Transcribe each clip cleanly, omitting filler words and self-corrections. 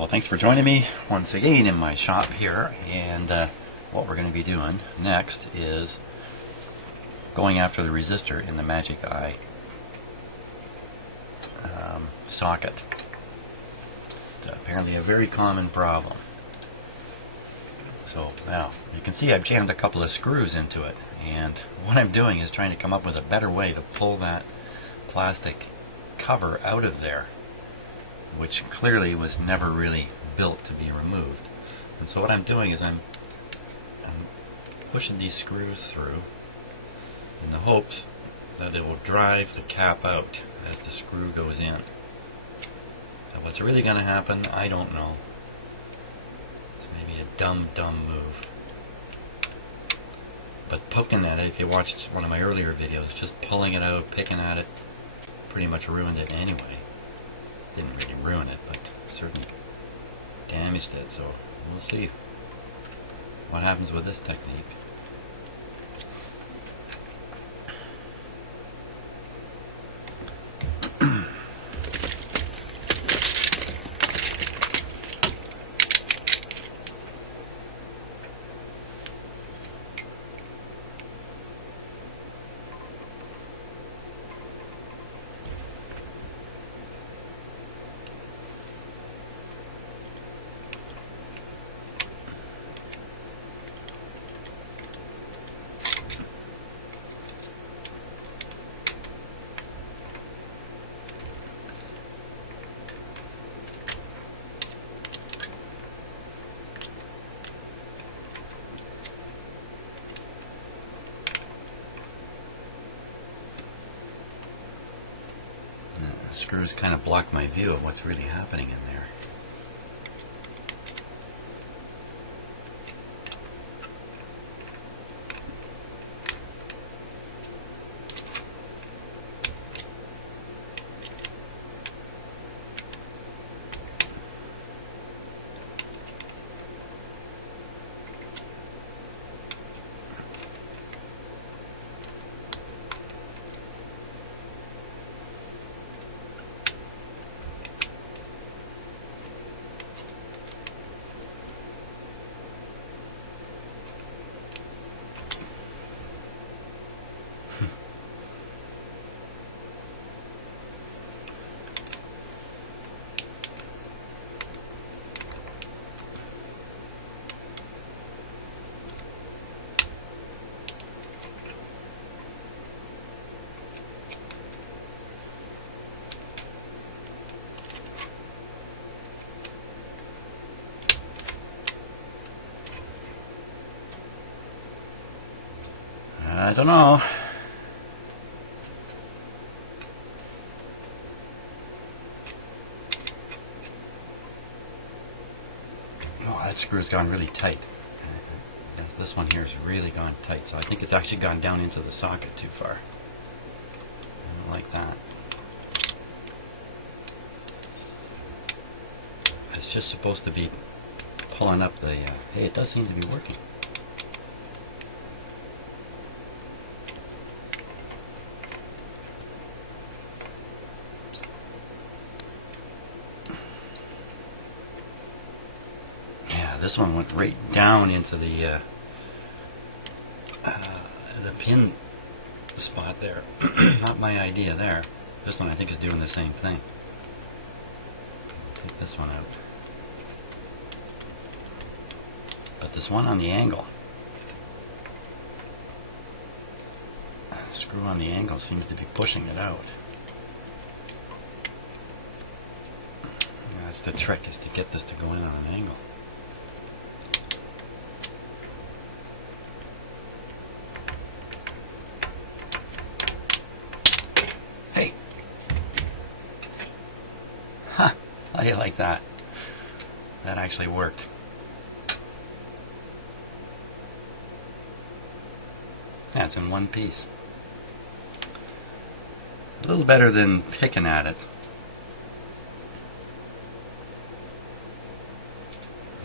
Well, thanks for joining me once again in my shop here, and what we're going to be doing next is going after the resistor in the Magic Eye socket. It's apparently a very common problem. So now you can see I've jammed a couple of screws into it, and what I'm doing is trying to come up with a better way to pull that plastic cover out of there, which clearly was never really built to be removed. And so what I'm doing is I'm pushing these screws through in the hopes that it will drive the cap out as the screw goes in. Now what's really going to happen, I don't know. It's maybe a dumb move. But poking at it, if you watched one of my earlier videos, just pulling it out, picking at it, pretty much ruined it anyway. Didn't really ruin it, but certainly damaged it, so we'll see what happens with this technique. The screws kind of block my view of what's really happening in there. I don't know. Oh, that screw's gone really tight. This one here has really gone tight, so I think it's actually gone down into the socket too far. I don't like that. It's just supposed to be pulling up the... hey, it does seem to be working. This one went right down into the pin spot there. Not my idea there. This one I think is doing the same thing. Take this one out. But this one on the angle, the screw on the angle seems to be pushing it out. That's the trick, is to get this to go in on an angle. How do you like that? That actually worked. Yeah, it's in one piece. A little better than picking at it.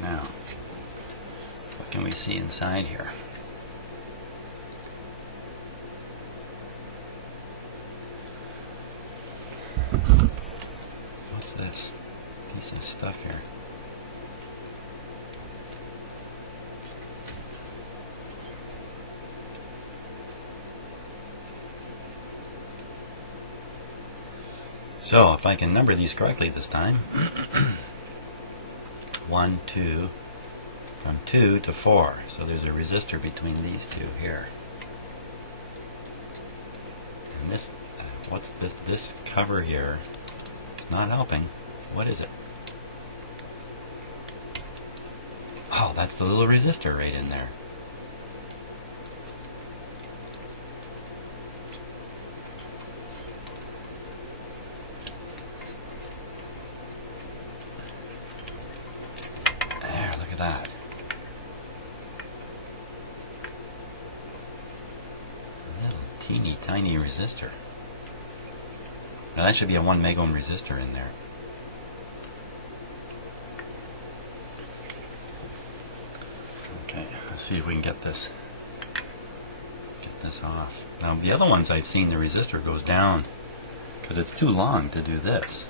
Now, what can we see inside here? What's this piece of stuff here? So if I can number these correctly this time, 1, 2, from 2 to 4. So there's a resistor between these two here. And this, what's this cover here? It's not helping. What is it? Oh, that's the little resistor right in there. There, look at that. Little teeny tiny resistor. Now that should be a 1 megohm resistor in there. Okay, let's see if we can get this off. Now the other ones I've seen, the resistor goes down because it's too long to do this.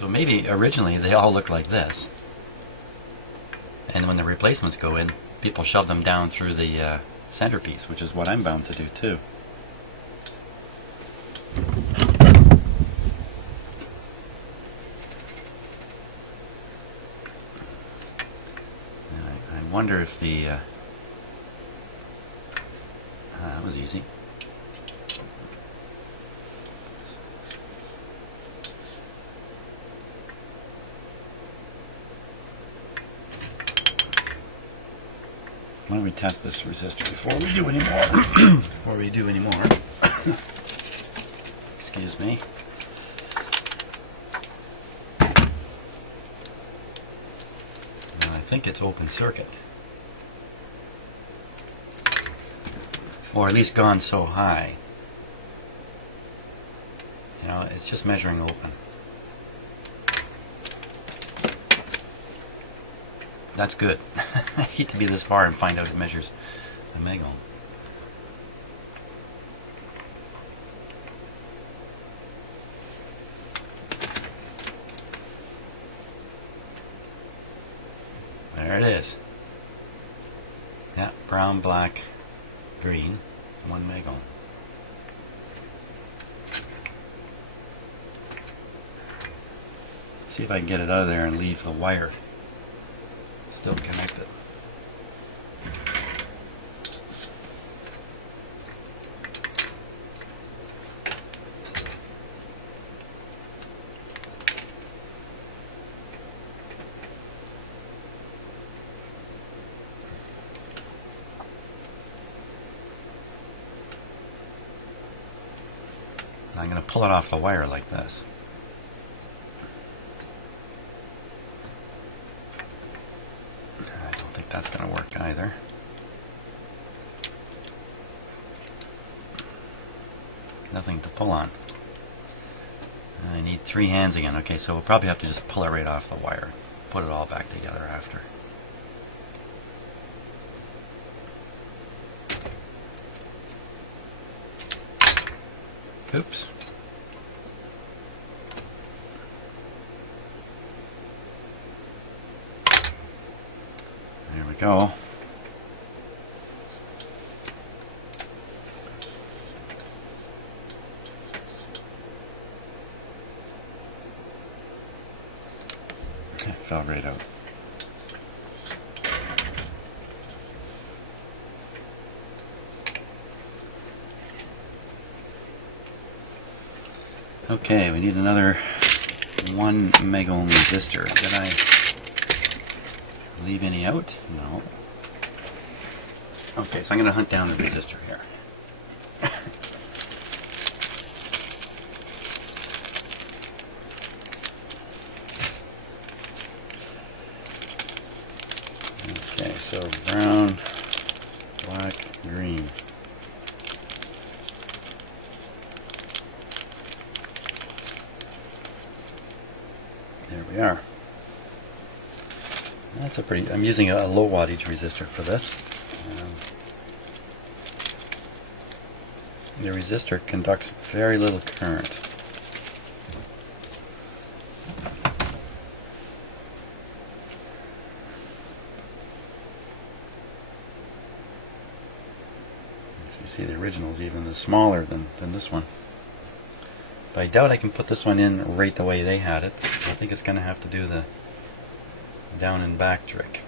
So maybe originally they all look like this, and when the replacements go in, people shove them down through the centerpiece, which is what I'm bound to do too. I wonder if the that was easy. Why don't we test this resistor before we do any more? Excuse me. Now I think it's open circuit. Or at least gone so high. You know, it's just measuring open. That's good. I hate to be this far and find out it measures a megohm. There it is. Yeah, brown, black, green, 1 megohm. See if I can get it out of there and leave the wire still connected. I'm going to pull it off the wire like this. I don't think that's going to work either. Nothing to pull on. I need 3 hands again. Okay, so we'll probably have to just pull it right off the wire. Put it all back together after. Oops. There we go. It fell right out. Okay, we need another 1 megohm resistor. Did I leave any out? No. Okay, so I'm going to hunt down the resistor here. Okay, so brown, black, green. There we are. That's a pretty, I'm using a low wattage resistor for this. The resistor conducts very little current. see the original is even smaller than this one. But I doubt I can put this one in right the way they had it. I think it's going to have to do the down and back trick.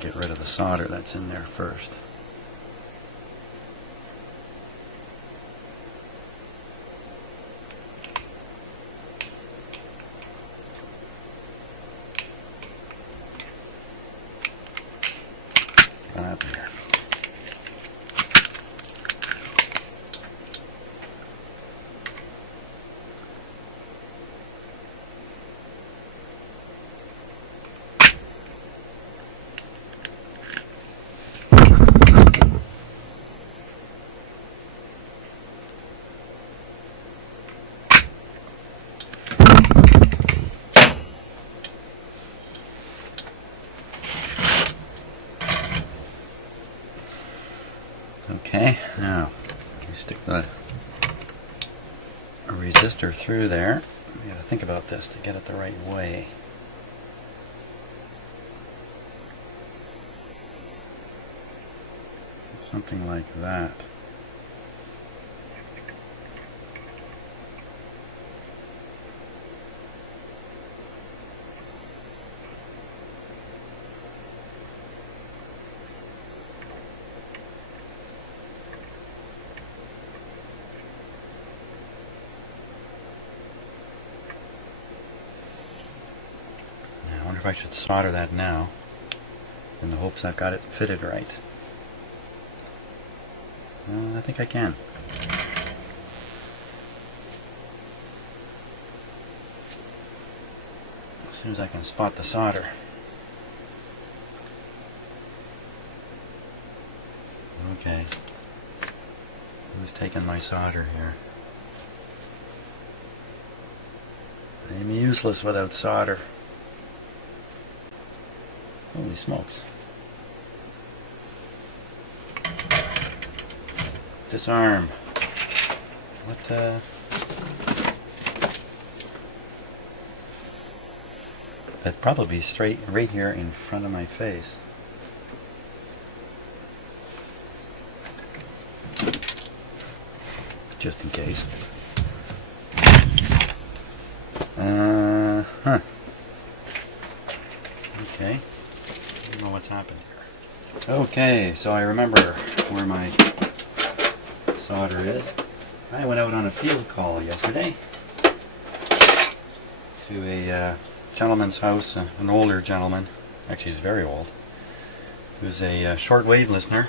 Get rid of the solder that's in there first. Right there. Okay, now you stick the resistor through there. You got to think about this to get it the right way. Something like that. I wonder if I should solder that now in the hopes I've got it fitted right. I think I can. As soon as I can spot the solder. Okay. Who's taking my solder here? I'm useless without solder. Holy smokes. Disarm. What that'd probably be straight right here in front of my face. Just in case. Huh. Okay. I don't know what's happened here. Okay, so I remember where my solder is. I went out on a field call yesterday to a gentleman's house, an older gentleman, actually he's very old, who's a shortwave listener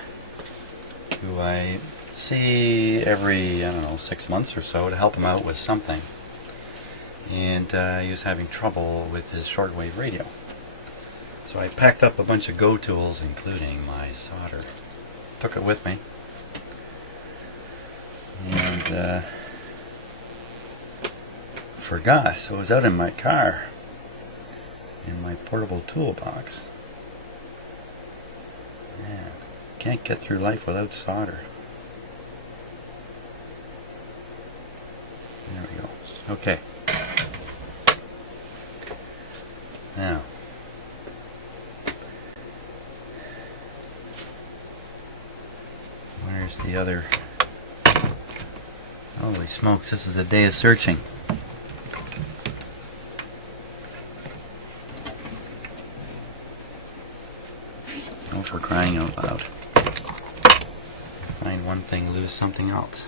who I see every, I don't know, 6 months or so to help him out with something. And he was having trouble with his shortwave radio. So I packed up a bunch of go tools, including my solder. Took it with me. And forgot, so it was out in my car, in my portable toolbox. Man, can't get through life without solder. There we go. Okay. Now, where's the other? Holy smokes, this is a day of searching. Oh, for crying out loud. Find one thing, lose something else.